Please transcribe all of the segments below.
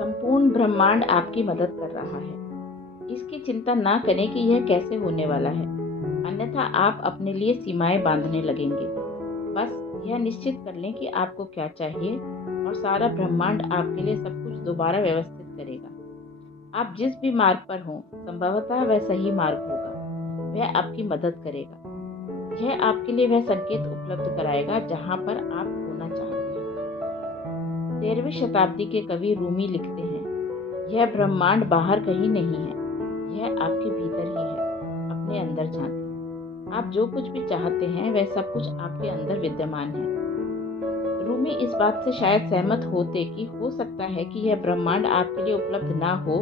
संपूर्ण ब्रह्मांड आपकी मदद कर रहा है। इसकी चिंता ना करें कि यह कैसे होने वाला है, अन्यथा आप अपने लिए सीमाएं बांधने लगेंगे। बस यह निश्चित कर लें कि आपको क्या चाहिए और सारा ब्रह्मांड आपके लिए सब कुछ दोबारा व्यवस्थित करेगा। आप जिस भी मार्ग पर हों, संभवतः वह सही मार्ग होगा। वह आपकी मदद करेगा। यह आपके लिए वह संकेत उपलब्ध कराएगा जहां पर आप होना चाहते हैं। 13वीं शताब्दी के कवि रूमी लिखते हैं, यह ब्रह्मांड बाहर कहीं नहीं है, यह आपके भीतर ही है। अपने अंदर झांकें। आप जो कुछ भी चाहते हैं वह सब कुछ आपके अंदर विद्यमान है। रूमी इस बात से शायद सहमत होते कि हो सकता है कि यह ब्रह्मांड आपके लिए उपलब्ध ना हो,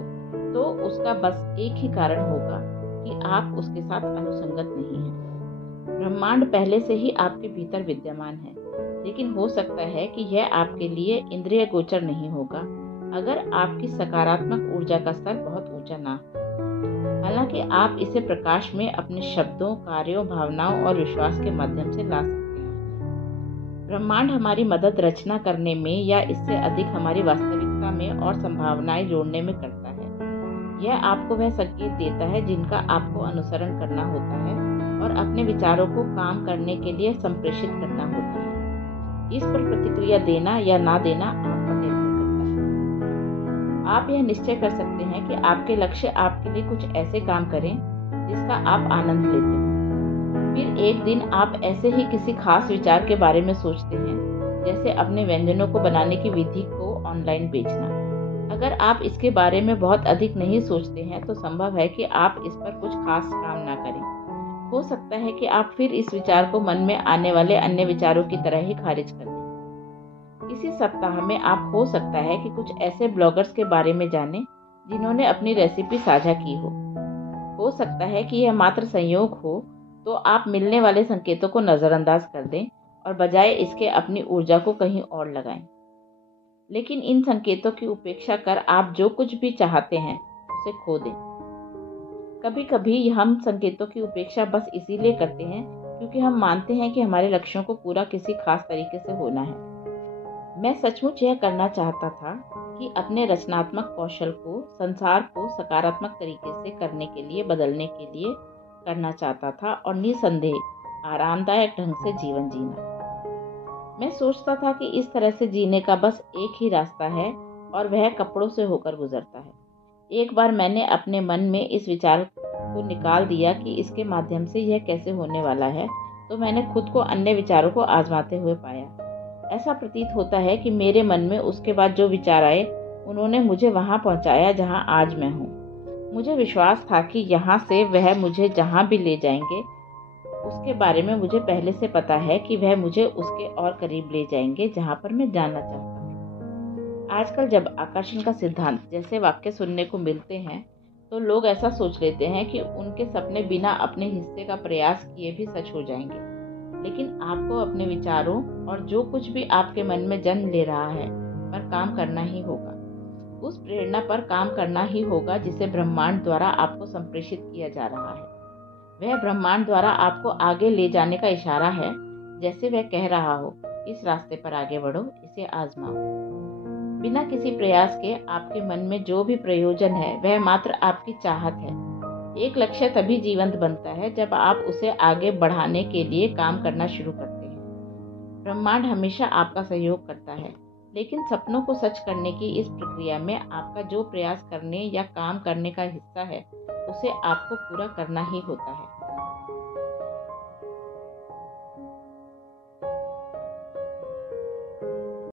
तो उसका बस एक ही कारण होगा कि आप उसके साथ अनुसंगत नहीं हैं। ब्रह्मांड पहले से ही आपके भीतर विद्यमान है, लेकिन हो सकता है कि यह आपके लिए इंद्रिय गोचर नहीं होगा अगर आपकी सकारात्मक ऊर्जा का स्तर बहुत ऊंचा ना हो। हालांकि आप इसे प्रकाश में अपने शब्दों, कार्यों, भावनाओं और विश्वास के माध्यम से ला सकते हैं। ब्रह्मांड हमारी मदद रचना करने में या इससे अधिक हमारी वास्तविकता में और संभावनाएं जोड़ने में करता है। यह आपको वह संकेत देता है जिनका आपको अनुसरण करना होता है और अपने विचारों को काम करने के लिए संप्रेषित करना होता है। इस पर प्रतिक्रिया देना या ना देना आप पर निर्भर करता है। आप यह निश्चय कर सकते हैं कि आपके लक्ष्य आपके लिए कुछ ऐसे काम करें जिसका आप आनंद लेते हैं। फिर एक दिन आप ऐसे ही किसी खास विचार के बारे में सोचते हैं, जैसे अपने व्यंजनों को बनाने की विधि को ऑनलाइन बेचना। अगर आप इसके बारे में बहुत अधिक नहीं सोचते हैं तो संभव है कि आप इस पर कुछ खास काम ना करें। हो सकता है कि आप फिर इस विचार को मन में आने वाले अन्य विचारों की तरह ही खारिज कर दें। इसी सप्ताह में आप हो सकता है कि कुछ ऐसे ब्लॉगर्स के बारे में जानें जिन्होंने अपनी रेसिपी साझा की हो सकता है कि यह मात्र संयोग हो, तो आप मिलने वाले संकेतों को नजरअंदाज कर दें और बजाय इसके अपनी ऊर्जा को कहीं और लगाएं। लेकिन इन संकेतों की उपेक्षा कर आप जो कुछ भी चाहते हैं उसे खो दें। कभी कभी हम संकेतों की उपेक्षा बस इसीलिए करते हैं क्योंकि हम मानते हैं कि हमारे लक्ष्यों को पूरा किसी खास तरीके से होना है। मैं सचमुच यह करना चाहता था कि अपने रचनात्मक कौशल को संसार को सकारात्मक तरीके से करने के लिए बदलने के लिए करना चाहता था और निसंदेह आरामदायक ढंग से जीवन जीना। मैं सोचता था कि इस तरह से जीने का बस एक ही रास्ता है और वह कपड़ों से होकर गुजरता है। एक बार मैंने अपने मन में इस विचार को निकाल दिया कि इसके माध्यम से यह कैसे होने वाला है, तो मैंने खुद को अन्य विचारों को आजमाते हुए पाया। ऐसा प्रतीत होता है कि मेरे मन में उसके बाद जो विचार आए उन्होंने मुझे वहां पहुंचाया जहां आज मैं हूं। मुझे विश्वास था कि यहाँ से वह मुझे जहां भी ले जाएंगे उसके बारे में मुझे पहले से पता है कि वह मुझे उसके और करीब ले जाएंगे जहां पर मैं जाना चाहता हूँ। आजकल जब आकर्षण का सिद्धांत जैसे वाक्य सुनने को मिलते हैं तो लोग ऐसा सोच लेते हैं कि उनके सपने बिना अपने हिस्से का प्रयास किए भी सच हो जाएंगे। लेकिन आपको अपने विचारों और जो कुछ भी आपके मन में जन्म ले रहा है पर काम करना ही होगा। उस प्रेरणा पर काम करना ही होगा जिसे ब्रह्मांड द्वारा आपको संप्रेषित किया जा रहा है। वह ब्रह्मांड द्वारा आपको आगे ले जाने का इशारा है, जैसे वह कह रहा हो, इस रास्ते पर आगे बढ़ो, इसे आजमाओ। बिना किसी प्रयास के आपके मन में जो भी प्रयोजन है वह मात्र आपकी चाहत है। एक लक्ष्य तभी जीवंत बनता है जब आप उसे आगे बढ़ाने के लिए काम करना शुरू करते हैं। ब्रह्मांड हमेशा आपका सहयोग करता है, लेकिन सपनों को सच करने की इस प्रक्रिया में आपका जो प्रयास करने या काम करने का हिस्सा है उसे आपको पूरा करना ही होता है।